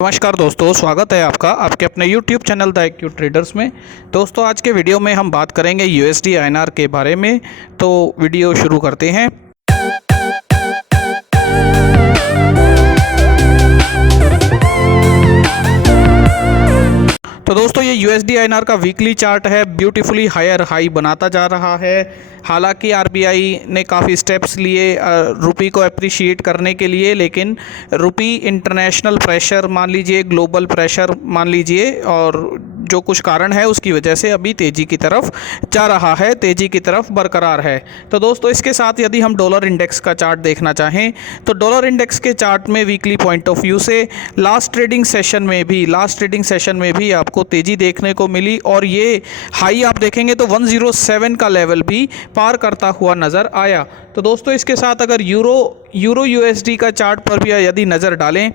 नमस्कार दोस्तों, स्वागत है आपका आपके अपने YouTube channel the AQ traders में। दोस्तों, आज के वीडियो में हम बात करेंगे USD INR के बारे में। तो वीडियो शुरू करते हैं। तो दोस्तों, ये USD INR का वीकली चार्ट है, ब्यूटीफुली हायर हाई बनाता जा रहा है। हालांकि RBI ने काफ़ी स्टेप्स लिए रुपी को अप्रिशिएट करने के लिए, लेकिन रुपी इंटरनेशनल प्रेशर मान लीजिए, ग्लोबल प्रेशर मान लीजिए, और जो कुछ कारण है उसकी वजह से अभी तेज़ी की तरफ जा रहा है, तेज़ी की तरफ बरकरार है। तो दोस्तों, इसके साथ यदि हम डॉलर इंडेक्स का चार्ट देखना चाहें तो डॉलर इंडेक्स के चार्ट में वीकली पॉइंट ऑफ व्यू से लास्ट ट्रेडिंग सेशन में भी आपको तेज़ी देखने को मिली, और ये हाई आप देखेंगे तो 107 का लेवल भी पार करता हुआ नज़र आया। तो दोस्तों, इसके साथ अगर यूरो USD का चार्ट पर भी यदि नज़र डालें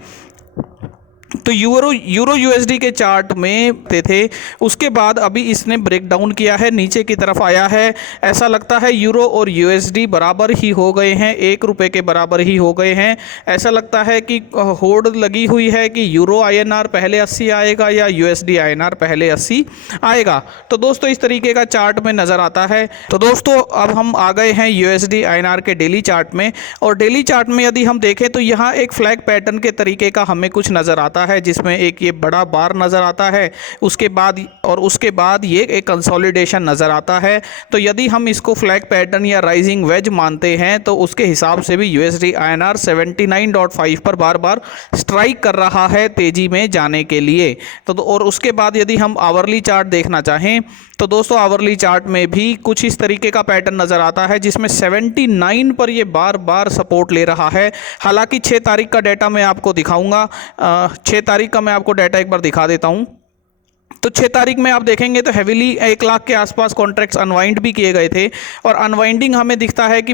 तो यूरो USD के चार्ट में थे, उसके बाद अभी इसने ब्रेक डाउन किया है, नीचे की तरफ आया है। ऐसा लगता है यूरो और USD बराबर ही हो गए हैं, 1 रुपये के बराबर ही हो गए हैं। ऐसा लगता है कि होड़ लगी हुई है कि यूरो INR पहले 80 आएगा या USD INR पहले 80 आएगा। तो दोस्तों, इस तरीके का चार्ट में नज़र आता है। तो दोस्तों, अब हम आ गए हैं USD INR के डेली चार्ट में, और डेली चार्ट में यदि हम देखें तो यहाँ एक फ्लैग पैटर्न के तरीके का हमें कुछ नज़र आता है, जिसमें एक ये बड़ा बार नज़र आता है, उसके बाद ये एक कंसोलिडेशन नज़र आता है। तो यदि हम इसको फ्लैग पैटर्न या राइजिंग वेज मानते हैं तो उसके हिसाब से भी USD INR 79.5 पर बार बार स्ट्राइक कर रहा है तेज़ी में जाने के लिए। तो और उसके बाद यदि हम आवरली चार्ट देखना चाहें तो दोस्तों, आवरली चार्ट में भी कुछ इस तरीके का पैटर्न नज़र आता है, जिसमें 79 पर ये बार बार सपोर्ट ले रहा है। हालांकि 6 तारीख का डाटा मैं आपको दिखाऊंगा, 6 तारीख का मैं आपको डाटा एक बार दिखा देता हूं। तो 6 तारीख में आप देखेंगे तो हेविली 1 लाख के आसपास कॉन्ट्रैक्ट्स अनवाइंड भी किए गए थे, और अनवाइंडिंग हमें दिखता है कि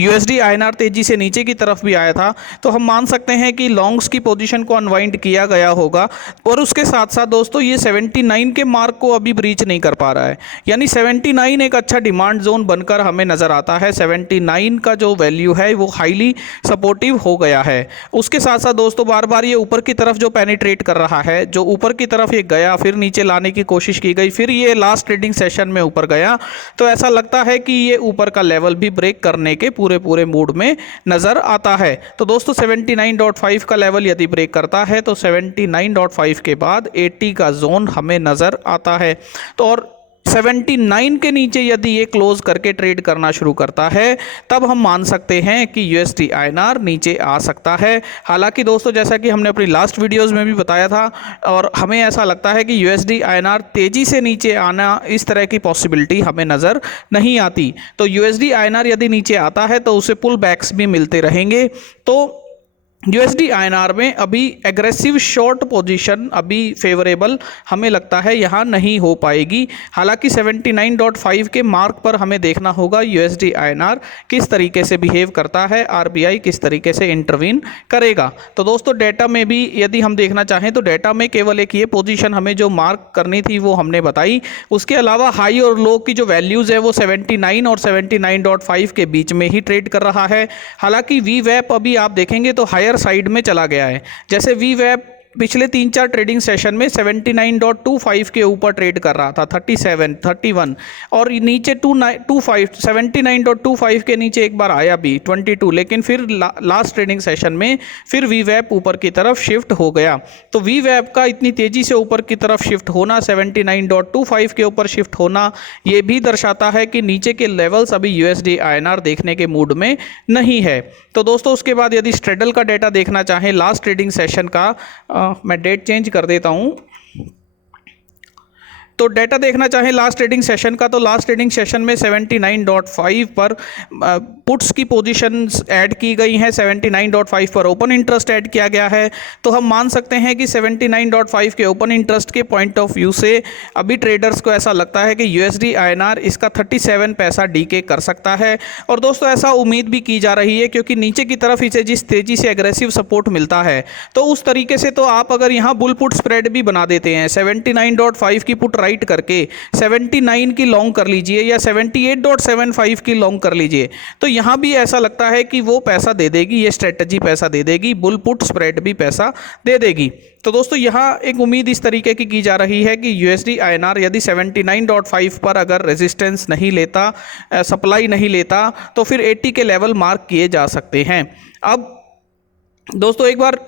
USD INR तेज़ी से नीचे की तरफ भी आया था। तो हम मान सकते हैं कि लॉन्ग्स की पोजीशन को अनवाइंड किया गया होगा, और उसके साथ साथ दोस्तों, ये 79 के मार्क को अभी ब्रीच नहीं कर पा रहा है, यानी 79 एक अच्छा डिमांड जोन बनकर हमें नज़र आता है। 79 का जो वैल्यू है वो हाईली सपोर्टिव हो गया है। उसके साथ साथ दोस्तों, बार बार ये ऊपर की तरफ जो पेनिट्रेट कर रहा है, जो ऊपर की तरफ ये गया, फिर नीचे लाने की कोशिश की गई, फिर ये लास्ट ट्रेडिंग सेशन में ऊपर गया, तो ऐसा लगता है कि ये ऊपर का लेवल भी ब्रेक करने के पूरे मूड में नज़र आता है। तो दोस्तों, 79.5 का लेवल यदि ब्रेक करता है तो 79.5 के बाद 80 का जोन हमें नज़र आता है। तो और 79 के नीचे यदि ये क्लोज करके ट्रेड करना शुरू करता है, तब हम मान सकते हैं कि USD INR नीचे आ सकता है। हालांकि दोस्तों, जैसा कि हमने अपनी लास्ट वीडियोस में भी बताया था, और हमें ऐसा लगता है कि USD INR तेज़ी से नीचे आना, इस तरह की पॉसिबिलिटी हमें नज़र नहीं आती। तो USD INR यदि नीचे आता है तो उसे पुल बैक्स भी मिलते रहेंगे। तो USD INR में अभी एग्रेसिव शॉर्ट पोजीशन अभी फेवरेबल हमें लगता है यहाँ नहीं हो पाएगी। हालांकि 79.5 के मार्क पर हमें देखना होगा USD INR किस तरीके से बिहेव करता है, RBI किस तरीके से इंटरवीन करेगा। तो दोस्तों, डेटा में भी यदि हम देखना चाहें तो डेटा में केवल एक ये पोजीशन हमें जो मार्क करनी थी वो हमने बताई। उसके अलावा हाई और लो की जो वैल्यूज़ है वो 79 और 79.5 के बीच में ही ट्रेड कर रहा है। हालांकि VWAP अभी आप देखेंगे तो हायर साइड में चला गया है। जैसे VWAP पिछले 3-4 ट्रेडिंग सेशन में 79.25 के ऊपर ट्रेड कर रहा था, 37, 31, और नीचे 79.25 के नीचे एक बार आया भी 22, लेकिन फिर लास्ट ट्रेडिंग सेशन में फिर VWAP ऊपर की तरफ शिफ्ट हो गया। तो VWAP का इतनी तेज़ी से ऊपर की तरफ शिफ्ट होना, 79.25 के ऊपर शिफ्ट होना, ये भी दर्शाता है कि नीचे के लेवल्स अभी USD INR देखने के मूड में नहीं है। तो दोस्तों, उसके बाद यदि स्ट्रेडल का डेटा देखना चाहें लास्ट ट्रेडिंग सेशन का, मैं डेट चेंज कर देता हूं। तो डेटा देखना चाहें लास्ट ट्रेडिंग सेशन का, तो लास्ट ट्रेडिंग सेशन में 79.5 पर पुट्स की पोजीशंस ऐड की गई हैं, 79.5 पर ओपन इंटरेस्ट ऐड किया गया है। तो हम मान सकते हैं कि 79.5 के ओपन इंटरेस्ट के पॉइंट ऑफ व्यू से अभी ट्रेडर्स को ऐसा लगता है कि USD INR इसका 37 पैसा डीके कर सकता है। और दोस्तों, ऐसा उम्मीद भी की जा रही है, क्योंकि नीचे की तरफ इसे जिस तेज़ी से एग्रेसिव सपोर्ट मिलता है, तो उस तरीके से तो आप अगर यहाँ बुल पुट स्प्रेड भी बना देते हैं, 79.5 की पुट राइट करके 79 की लॉन्ग कर लीजिए या 78.75 की लॉन्ग कर लीजिए, तो यहाँ भी ऐसा लगता है कि वो पैसा दे देगी, ये स्ट्रेटजी पैसा दे देगी, बुल पुट स्प्रेड भी पैसा दे देगी। तो दोस्तों यहाँ एक उम्मीद इस तरीके की जा रही है कि USD INR यदि 79.5 पर अगर रेजिस्टेंस नहीं लेता, सप्लाई नहीं लेता, तो फिर 80 के लेवल मार्क किए जा सकते हैं। अब दोस्तों एक बार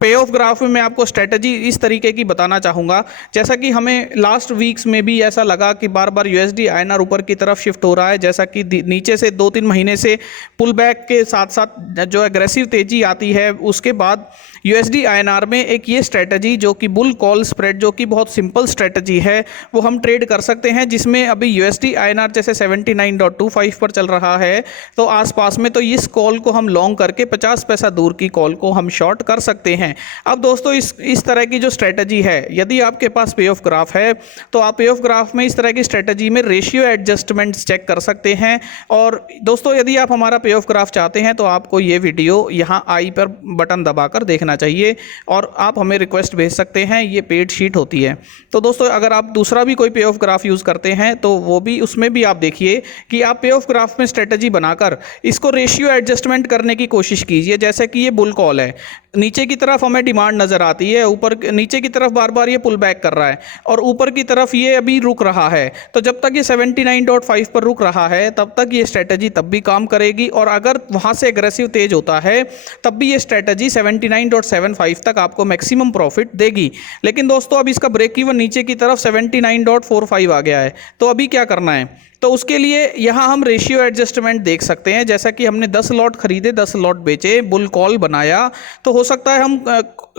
पे ऑफ ग्राफ में मैं आपको स्ट्रेटजी इस तरीके की बताना चाहूँगा, जैसा कि हमें लास्ट वीक्स में भी ऐसा लगा कि बार बार USD INR ऊपर की तरफ शिफ्ट हो रहा है, जैसा कि नीचे से 2-3 महीने से पुल बैक के साथ साथ जो एग्रेसिव तेजी आती है, उसके बाद USD INR में एक ये स्ट्रेटजी जो कि बुल कॉल स्प्रेड, जो कि बहुत सिंपल स्ट्रेटजी है, वो हम ट्रेड कर सकते हैं, जिसमें अभी USD INR जैसे 79.25 पर चल रहा है तो आसपास में, तो इस कॉल को हम लॉन्ग करके 50 पैसा दूर की कॉल को हम शॉर्ट कर सकते हैं। अब दोस्तों इस तरह की जो स्ट्रेटजी है, यदि आपके पास पे ऑफ ग्राफ है तो आप पे ऑफ ग्राफ में इस तरह की स्ट्रेटजी में रेशियो एडजस्टमेंट्स चेक कर सकते हैं। और दोस्तों यदि आप हमारा पे ऑफ ग्राफ चाहते हैं तो आपको ये वीडियो यहाँ आई पर बटन दबाकर देखना चाहिए और आप हमें रिक्वेस्ट भेज सकते हैं, ये पेड शीट होती है। तो दोस्तों अगर आप दूसरा भी कोई पे ऑफ ग्राफ यूज़ करते हैं तो वो भी, उसमें भी आप देखिए कि आप पे ऑफ ग्राफ में स्ट्रेटजी बनाकर इसको रेशियो एडजस्टमेंट करने की कोशिश कीजिए। जैसे कि ये बुल कॉल है, नीचे की तरफ हमें डिमांड नज़र आती है, ऊपर नीचे की तरफ बार बार ये पुल बैक कर रहा है और ऊपर की तरफ ये अभी रुक रहा है, तो जब तक ये 79.5 पर रुक रहा है तब तक ये स्ट्रेटजी तब भी काम करेगी, और अगर वहाँ से एग्रेसिव तेज होता है तब भी ये स्ट्रेटजी 79.75 तक आपको मैक्सिमम प्रॉफिट देगी। लेकिन दोस्तों अब इसका ब्रेक इवन नीचे की तरफ 79.45 आ गया है, तो अभी क्या करना है? तो उसके लिए यहाँ हम रेशियो एडजस्टमेंट देख सकते हैं। जैसा कि हमने 10 लॉट खरीदे, 10 लॉट बेचे, बुल कॉल बनाया, तो हो सकता है हम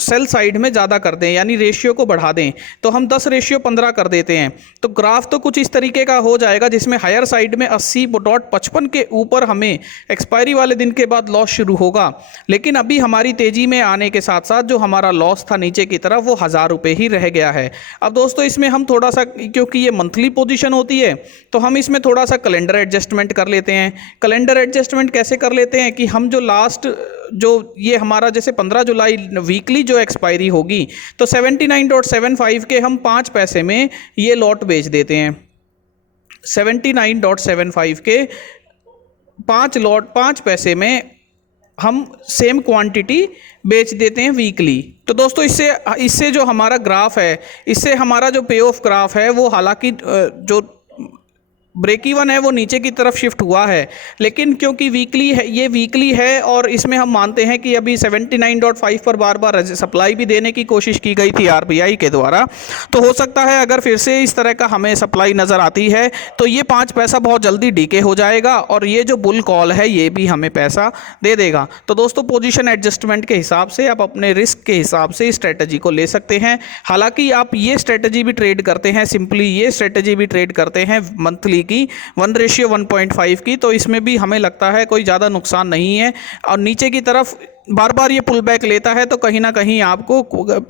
सेल साइड में ज़्यादा कर दें, यानी रेशियो को बढ़ा दें, तो हम 10:15 कर देते हैं, तो ग्राफ तो कुछ इस तरीके का हो जाएगा जिसमें हायर साइड में 80.55 के ऊपर हमें एक्सपायरी वाले दिन के बाद लॉस शुरू होगा। लेकिन अभी हमारी तेज़ी में आने के साथ साथ जो हमारा लॉस था नीचे की तरफ वो 1000 रुपये ही रह गया है। अब दोस्तों इसमें हम थोड़ा सा, क्योंकि ये मंथली पोजीशन होती है, तो हम इसमें थोड़ा सा कैलेंडर एडजस्टमेंट कर लेते हैं। कैलेंडर एडजस्टमेंट कैसे कर लेते हैं कि हम जो लास्ट जो ये हमारा जैसे 15 जुलाई वीकली जो एक्सपायरी होगी, तो 79.75 के हम 5 पैसे में ये लॉट बेच देते हैं। 79.75 के 5 लॉट 5 पैसे में हम सेम क्वांटिटी बेच देते हैं वीकली। तो दोस्तों इससे जो हमारा ग्राफ है, इससे हमारा जो पे ऑफ ग्राफ है वो हालांकि जो ब्रेक इवन है वो नीचे की तरफ शिफ्ट हुआ है, लेकिन क्योंकि वीकली है, ये वीकली है और इसमें हम मानते हैं कि अभी 79.5 पर बार बार सप्लाई भी देने की कोशिश की गई थी RBI के द्वारा, तो हो सकता है अगर फिर से इस तरह का हमें सप्लाई नज़र आती है तो ये 5 पैसा बहुत जल्दी डीके हो जाएगा और ये जो बुल कॉल है ये भी हमें पैसा दे देगा। तो दोस्तों पोजीशन एडजस्टमेंट के हिसाब से आप अपने रिस्क के हिसाब से इस स्ट्रेटजी को ले सकते हैं। हालांकि आप ये स्ट्रेटजी भी ट्रेड करते हैं, सिंपली ये स्ट्रेटजी भी ट्रेड करते हैं मंथली की 1:1.5 की, तो इसमें भी हमें लगता है कोई ज़्यादा नुकसान नहीं है। और नीचे की तरफ बार बार ये पुल बैक लेता है तो कहीं ना कहीं आपको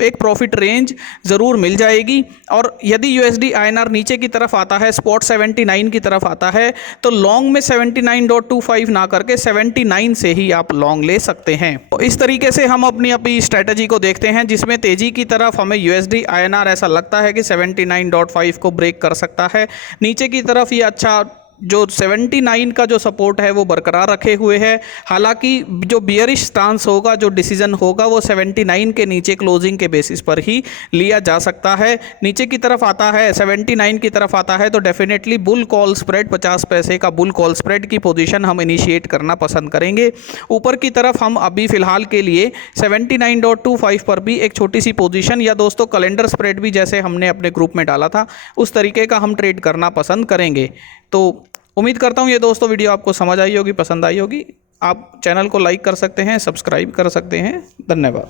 एक प्रॉफिट रेंज ज़रूर मिल जाएगी। और यदि USD INR नीचे की तरफ आता है, स्पॉट 79 की तरफ आता है, तो लॉन्ग में 79.25 ना करके 79 से ही आप लॉन्ग ले सकते हैं। तो इस तरीके से हम अपनी स्ट्रेटजी को देखते हैं, जिसमें तेज़ी की तरफ हमें USD INR ऐसा लगता है कि 79.5 को ब्रेक कर सकता है। नीचे की तरफ ये अच्छा जो 79 का जो सपोर्ट है वो बरकरार रखे हुए है। हालांकि जो बियरिश स्टांस होगा, जो डिसीजन होगा, वो 79 के नीचे क्लोजिंग के बेसिस पर ही लिया जा सकता है। नीचे की तरफ आता है, 79 की तरफ आता है, तो डेफिनेटली बुल कॉल स्प्रेड 50 पैसे का बुल कॉल स्प्रेड की पोजीशन हम इनिशिएट करना पसंद करेंगे। ऊपर की तरफ हम अभी फ़िलहाल के लिए 79.25 पर भी एक छोटी सी पोजीशन, या दोस्तों कैलेंडर स्प्रेड भी जैसे हमने अपने ग्रुप में डाला था उस तरीके का हम ट्रेड करना पसंद करेंगे। तो उम्मीद करता हूँ ये दोस्तों वीडियो आपको समझ आई होगी, पसंद आई होगी। आप चैनल को लाइक कर सकते हैं, सब्सक्राइब कर सकते हैं। धन्यवाद।